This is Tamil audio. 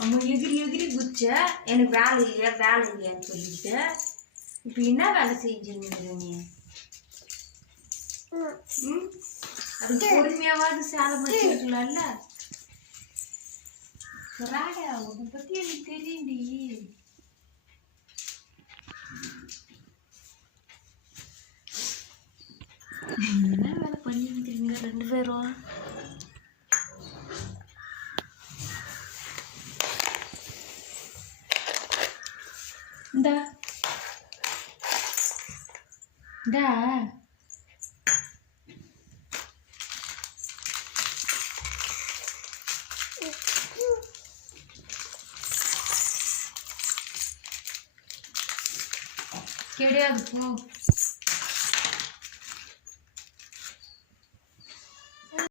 அம்மா எகிரி எகிரி குச்ச எனக்கு வேலை இல்லையான்னு சொல்லிட்டு இப்போ என்ன வேலை செஞ்சுருங்க நீ? அது பொறுமையாவது சேலை மடிச்சிருக்கலாம்ல. ராடா உன்னை பத்தி எனக்கு தெரியும்டி. என்ன வேலை பண்ணிக்கிறீங்க ரெண்டு பேரும்? இந்தா இந்தா கிடையாது போ.